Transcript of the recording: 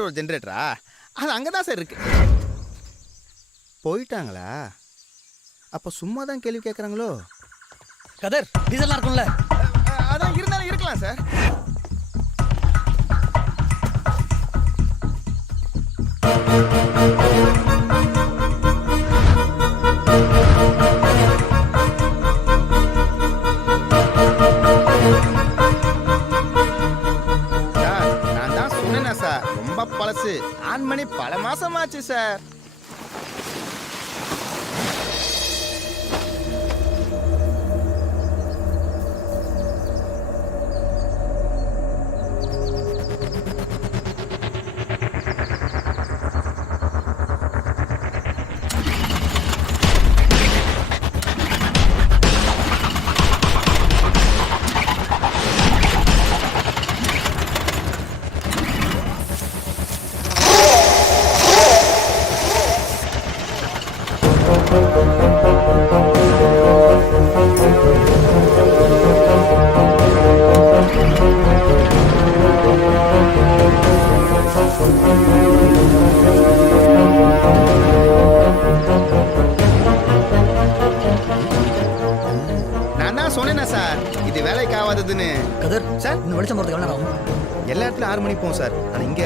ஒரு ஜென்ரேட்டரா அது அங்கதான் சார் இருக்கு. போயிட்டாங்களா? அப்ப சும்மா தான் கேள்வி கேட்கறாங்களோ? கதர் டீசல்லாம் இருக்கும்ல? அதான் இருந்தாலும் இருக்கலாம் சார். நான் தான் சொன்னேன் சார், ரொம்ப பழசு. ஆன் பண்ணி பல மாசம் ஆச்சு சார். நான் தான் சொன்னேன் சார், இது வேலைக்கு ஆகாததுன்னு. கதர் சார், இன்னும் வெளிச்சம் போறதுக்கு எவ்வளவு நேரம் ஆகும்? எல்லா இடத்துலயும் 6 மணிக்கு போகும் சார். ஆனா இங்க